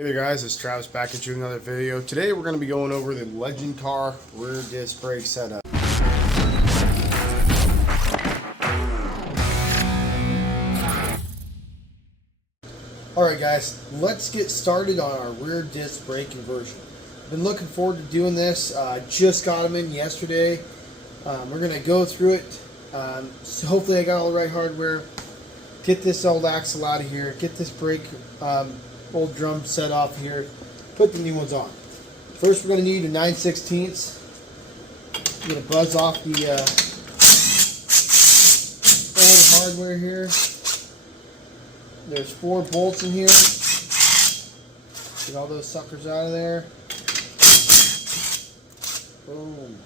Hey there guys, it's Travis back at you with another video. Today we're going to be going over the Legend car rear disc brake setup. Alright guys, let's get started on our rear disc brake conversion. Been looking forward to doing this. Just got them in yesterday. We're going to go through it. So hopefully I got all the right hardware. Get this old axle out of here. Get this brake old drum set off here. Put the new ones on. First we're going to need a 9/16. I'm going to buzz off the old hardware here. There's 4 bolts in here. Get all those suckers out of there. Boom.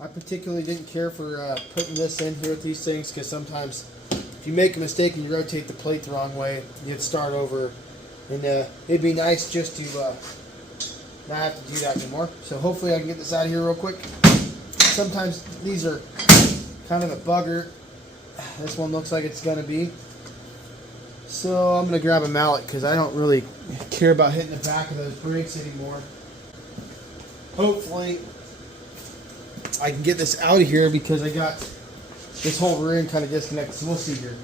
I particularly didn't care for putting this in here with these things because sometimes if you make a mistake and you rotate the plate the wrong way, you'd start over. And it'd be nice just to not have to do that anymore. So hopefully I can get this out of here real quick. Sometimes these are kind of a bugger. This one looks like it's going to be. So I'm going to grab a mallet because I don't really care about hitting the back of those brakes anymore. Hopefully I can get this out of here because I got this whole rear end kind of disconnected. So we'll see here.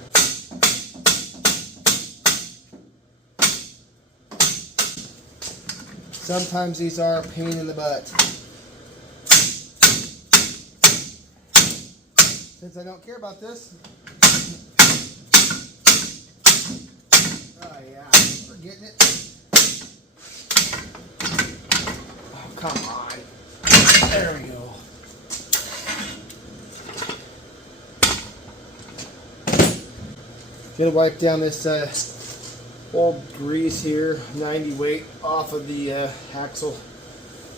Sometimes these are a pain in the butt. Since I don't care about this. Oh yeah, we're getting it. Oh, come on. There we go. Gonna wipe down this old grease here, 90 weight, off of the axle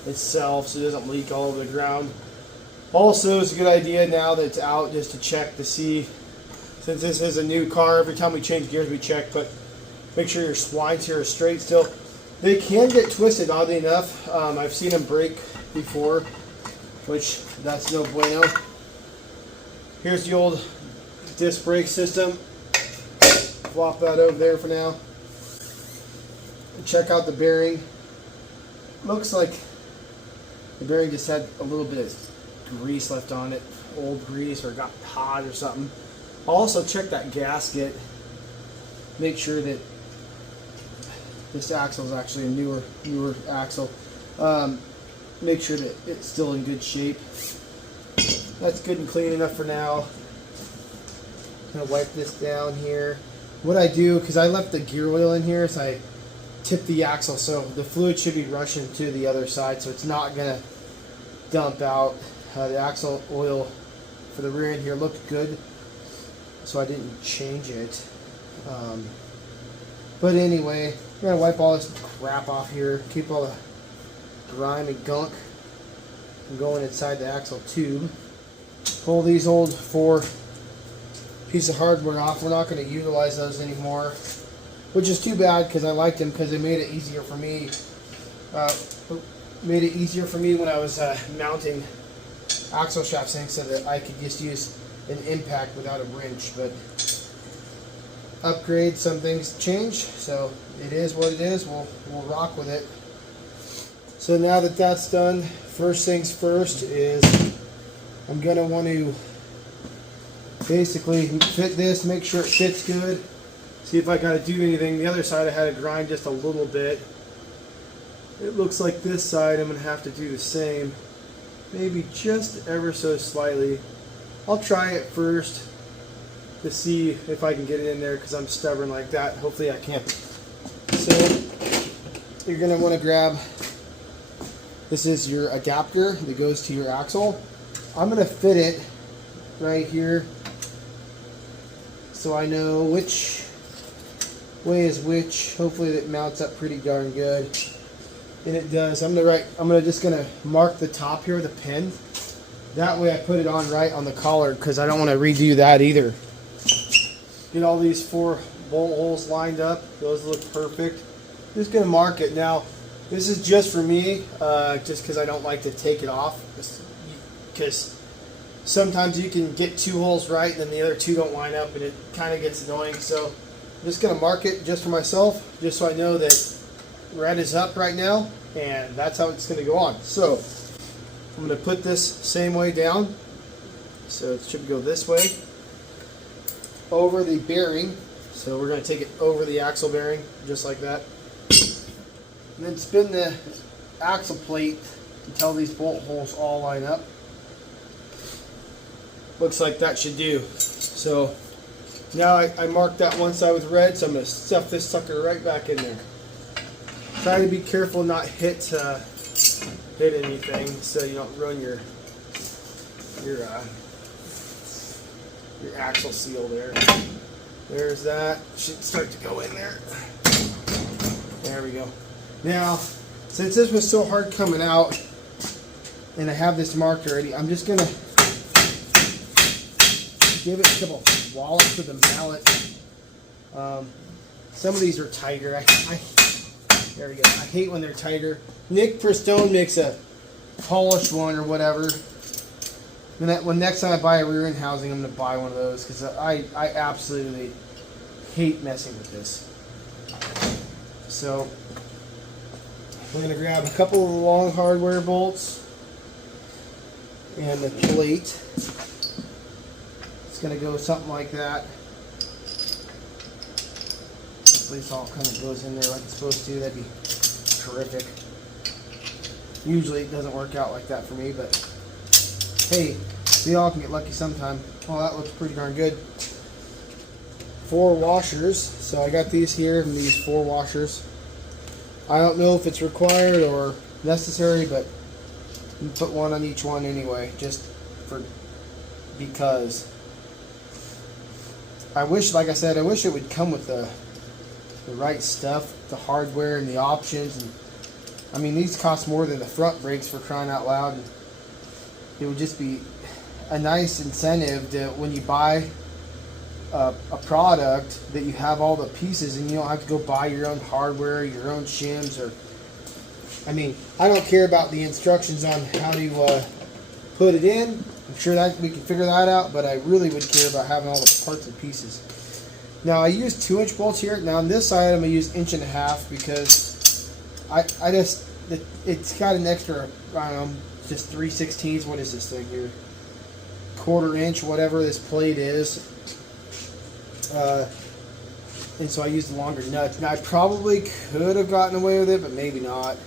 itself so it doesn't leak all over the ground. Also, it's a good idea now that it's out just to check to see, since this is a new car, every time we change gears we check, but make sure your splines here are straight still. They can get twisted, oddly enough. I've seen them break before, which that's no bueno. Here's the old disc brake system. Flop that over there for now. Check out the bearing. Looks like the bearing just had a little bit of grease left on it, old grease, or got hot or something. I'll also check that gasket. Make sure that this axle is actually a newer axle. Make sure that it's still in good shape. That's good and clean enough for now. Gonna wipe this down here. What I do, because I left the gear oil in here, is I tip the axle so the fluid should be rushing to the other side, so it's not gonna dump out. The axle oil for the rear end here looked good, so I didn't change it. But anyway, I'm gonna wipe all this crap off here, keep all the grime and gunk from going inside the axle tube. Pull these old 4 piece of hardware off. We're not going to utilize those anymore, which is too bad because I liked them because they made it easier for me. Made it easier for me when I was mounting axle shaft sinks so that I could just use an impact without a wrench. But upgrade, some things change, so it is what it is. We'll rock with it. So now that that's done, first things first is I'm going to want to basically fit this, make sure it fits good. See if I got to do anything. The other side I had to grind just a little bit. It looks like this side I'm going to have to do the same. Maybe just ever so slightly. I'll try it first to see if I can get it in there because I'm stubborn like that. Hopefully I can. So you're going to want to grab, this is your adapter that goes to your axle. I'm going to fit it right here so I know which way is which. Hopefully it mounts up pretty darn good. And it does. I'm just gonna mark the top here with a pen. That way I put it on right on the collar because I don't want to redo that either. Get all these 4 bolt holes lined up. Those look perfect. Just gonna mark it. Now this is just for me, just because I don't like to take it off, because sometimes you can get 2 holes right and then the other 2 don't line up and it kind of gets annoying. So I'm just going to mark it just for myself, just so I know that red is up right now, and that's how it's going to go on. So I'm going to put this same way down, so it should go this way, over the bearing. So we're going to take it over the axle bearing, just like that. And then spin the axle plate until these bolt holes all line up. Looks like that should do. So now I marked that one side with red, so I'm going to stuff this sucker right back in there. Try to be careful not hit anything, so you don't ruin your axle seal there. There's that. Should start to go in there. There we go. Now, since this was so hard coming out, and I have this marked already, I'm just gonna give it a couple wallops with a mallet. Some of these are tighter. There we go. I hate when they're tighter. Nick Prestone makes a polished one or whatever. And when next time I buy a rear end housing, I'm gonna buy one of those because I absolutely hate messing with this. So we're gonna grab a couple of the long hardware bolts and the plate. It's gonna go something like that. Hopefully this all kind of goes in there like it's supposed to. That'd be terrific. Usually it doesn't work out like that for me, but hey, we all can get lucky sometime. Oh, that looks pretty darn good. 4 washers. So I got these here and these 4 washers. I don't know if it's required or necessary, but you put one on each one anyway, just because. I wish, like I said, I wish it would come with the right stuff, the hardware and the options. And I mean, these cost more than the front brakes, for crying out loud. And it would just be a nice incentive to, when you buy a product, that you have all the pieces and you don't have to go buy your own hardware, your own shims, or I mean, I don't care about the instructions on how to put it in. I'm sure that we can figure that out, but I really would care about having all the parts and pieces. Now I use 2-inch bolts here. Now on this side I'm gonna use 1.5 inches because I just it's got an extra, I don't know, just 3/16. What is this thing here? 1/4 inch, whatever this plate is. And so I used the longer nuts. Now I probably could have gotten away with it, but maybe not.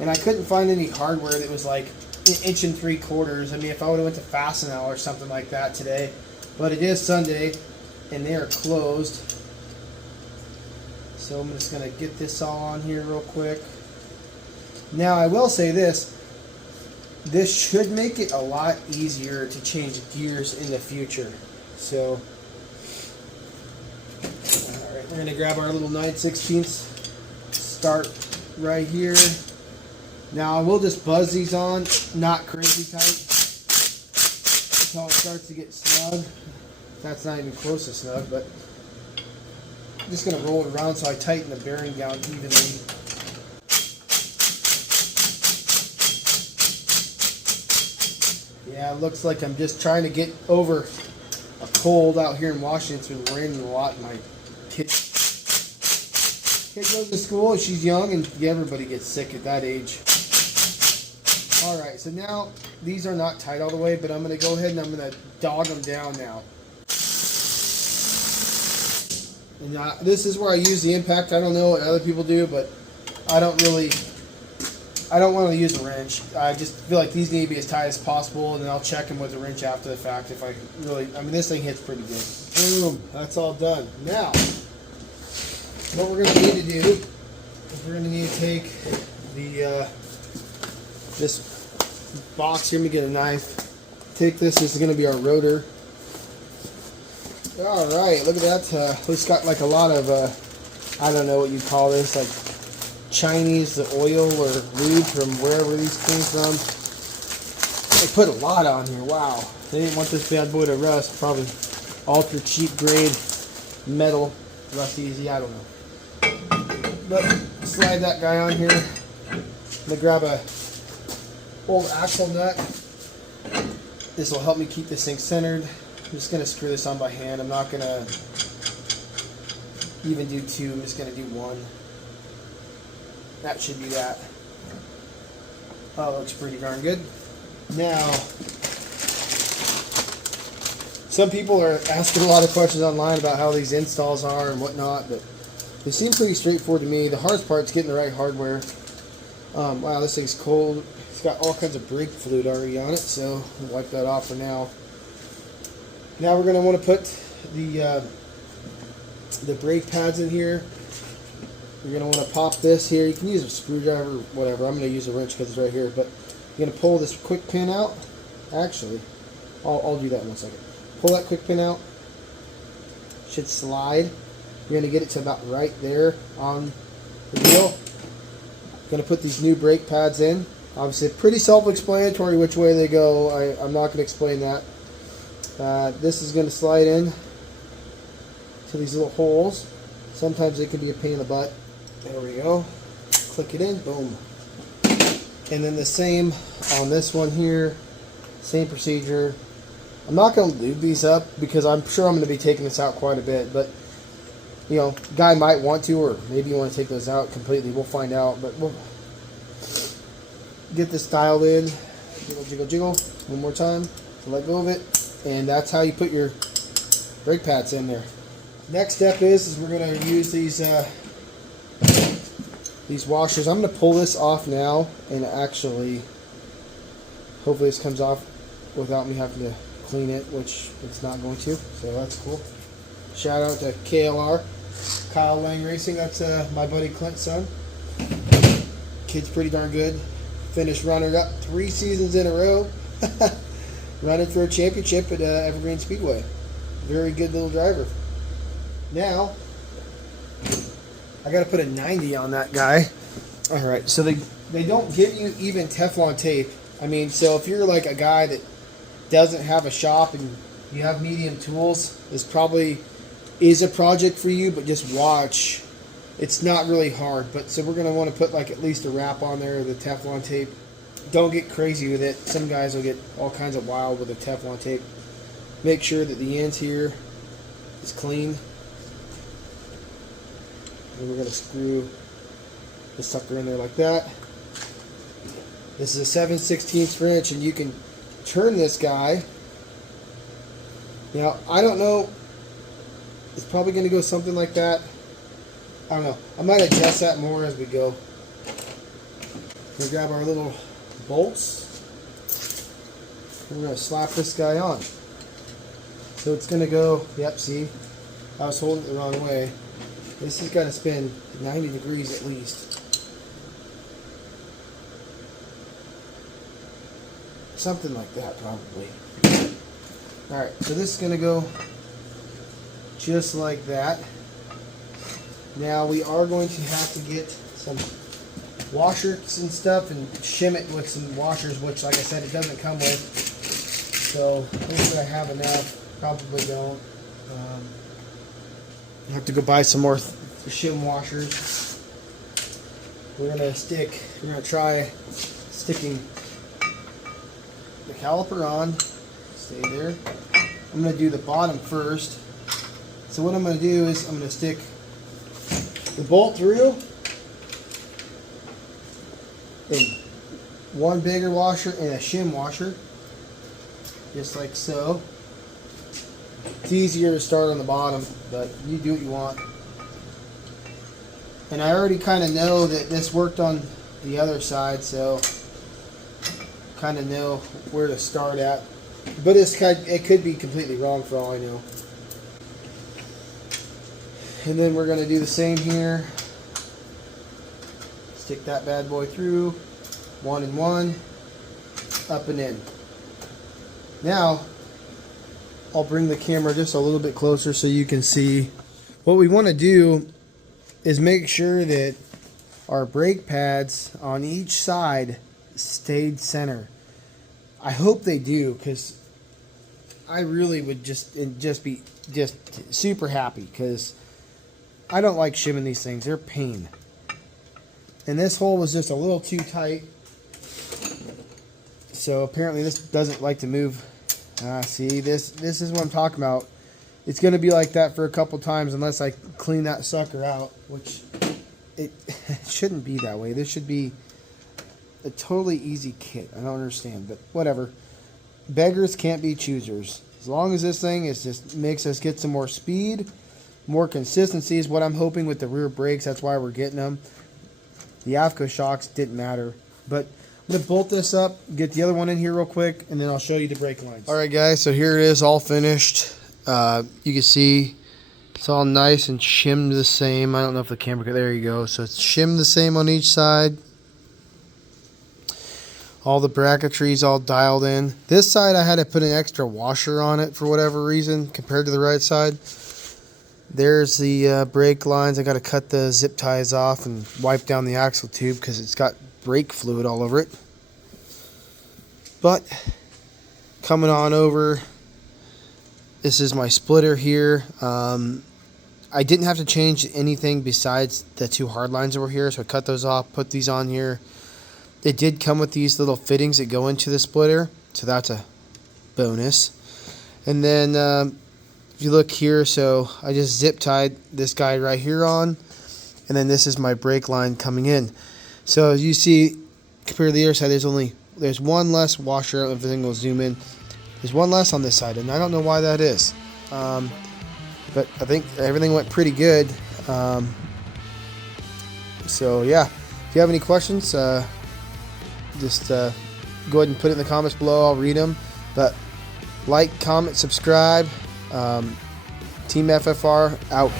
And I couldn't find any hardware that was like 1 3/4 inches. I mean, if I would have went to Fastenal or something like that today, but it is Sunday and they are closed. So I'm just gonna get this all on here real quick. Now I will say this should make it a lot easier to change gears in the future. So alright, we're gonna grab our little 9/16, start right here. Now I will just buzz these on, not crazy tight, until it starts to get snug. That's not even close to snug, but I'm just going to roll it around so I tighten the bearing down evenly. Yeah, it looks like I'm just trying to get over a cold out here in Washington. It's been raining a lot. My kid goes to school, she's young, and everybody gets sick at that age. Alright, so now these are not tight all the way, but I'm going to go ahead and I'm going to dog them down now. And this is where I use the impact. I don't know what other people do, but I don't want to use a wrench. I just feel like these need to be as tight as possible, and then I'll check them with a wrench after the fact if I really, I mean, this thing hits pretty good. Boom, that's all done. Now, what we're going to need to do is we're going to need to take the this box here. Let me get a knife. Take this. This is going to be our rotor. All right, look at that. It's got like a lot of I don't know what you call this, like Chinese oil or lube from wherever these came from. They put a lot on here. Wow, they didn't want this bad boy to rust. Probably ultra cheap grade metal, rust easy. I don't know. But slide that guy on here. I'm gonna grab a old axle nut. This will help me keep this thing centered. I'm just going to screw this on by hand. I'm not going to even do 2. I'm just going to do 1. That should be that. Oh, looks pretty darn good. Now, some people are asking a lot of questions online about how these installs are and whatnot, but they seem pretty straightforward to me. The hardest part is getting the right hardware. Wow, this thing's cold. It's got all kinds of brake fluid already on it, so I'll wipe that off for now. Now we're going to want to put the brake pads in here. You're going to want to pop this here. You can use a screwdriver, whatever. I'm going to use a wrench because it's right here. But you're going to pull this quick pin out. Actually, I'll do that in 1 second. Pull that quick pin out. Should slide. You're going to get it to about right there on the wheel. Going to put these new brake pads in. Obviously, pretty self-explanatory which way they go. I'm not going to explain that. This is going to slide in to these little holes. Sometimes they can be a pain in the butt. There we go. Click it in. Boom. And then the same on this one here. Same procedure. I'm not going to lube these up because I'm sure I'm going to be taking this out quite a bit. But, you know, guy might want to, or maybe you want to take those out completely. We'll find out. But we'll get this dialed in. Jiggle, jiggle, jiggle. One more time to let go of it. And that's how you put your brake pads in there. Next step is we're going to use these washers. I'm going to pull this off now, and actually, hopefully this comes off without me having to clean it, which it's not going to, so that's cool. Shout out to KLR, Kyle Lang Racing. That's my buddy Clint's son. Kid's pretty darn good. Finished runner-up 3 seasons in a row. Running for a championship at Evergreen Speedway. Very good little driver. Now, I got to put a 90 on that guy. Alright, so they don't give you even Teflon tape. I mean, so if you're like a guy that doesn't have a shop and you have medium tools, this probably is a project for you, but just watch. It's not really hard, but so we're going to want to put like at least a wrap on there, the Teflon tape. Don't get crazy with it. Some guys will get all kinds of wild with the Teflon tape. Make sure that the ends here is clean. And we're going to screw the sucker in there like that. This is a 7/16 wrench, and you can turn this guy. Now, I don't know. It's probably going to go something like that. I don't know. I might adjust that more as we go. We'll grab our little bolts. We're going to slap this guy on. So it's going to go, yep, see, I was holding it the wrong way. This has got to spin 90 degrees at least. Something like that, probably. Alright, so this is going to go just like that. Now we are going to have to get some washers and stuff and shim it with some washers, which, like I said, it doesn't come with. So hopefully I have enough. Probably don't. I have to go buy some more shim washers. We're gonna try sticking the caliper on. Stay there. I'm gonna do the bottom first. So what I'm gonna do is I'm gonna stick the bolt through in one bigger washer and a shim washer, just like so. It's easier to start on the bottom, but you do what you want. And I already kind of know that this worked on the other side, so kind of know where to start at. But it could be completely wrong for all I know. And then we're going to do the same here. Stick that bad boy through. 1 and 1. Up and in. Now, I'll bring the camera just a little bit closer so you can see. What we want to do is make sure that our brake pads on each side stayed center. I hope they do, because I really would just be super happy, because I don't like shimming these things. They're a pain. And this hole was just a little too tight. So apparently this doesn't like to move. See, this is what I'm talking about. it's going to be like that for a couple times unless I clean that sucker out, which it shouldn't be that way. This should be a totally easy kit. I don't understand, but whatever. Beggars can't be choosers. As long as this thing is just makes us get some more speed, more consistency is what I'm hoping with the rear brakes. That's why we're getting them. The AFCO shocks didn't matter. But I'm going to bolt this up, get the other one in here real quick, and then I'll show you the brake lines. All right, guys, so here it is all finished. You can see it's all nice and shimmed the same. I don't know if the camera could, there you go. So it's shimmed the same on each side. All the bracketry's all dialed in. This side I had to put an extra washer on it for whatever reason compared to the right side. There's the brake lines. I got to cut the zip ties off and wipe down the axle tube because it's got brake fluid all over it. But coming on over, this is my splitter here. I didn't have to change anything besides the two hard lines over here, so I cut those off, put these on here. It did come with these little fittings that go into the splitter, so that's a bonus. And then if you look here, so I just zip tied this guy right here on, and then this is my brake line coming in. So as you see, compared to the other side, there's one less washer. I don't know if the thing will zoom in. There's one less on this side, and I don't know why that is. But I think everything went pretty good. So yeah, if you have any questions, just go ahead and put it in the comments below. I'll read them. But like, comment, subscribe. Team FFR out.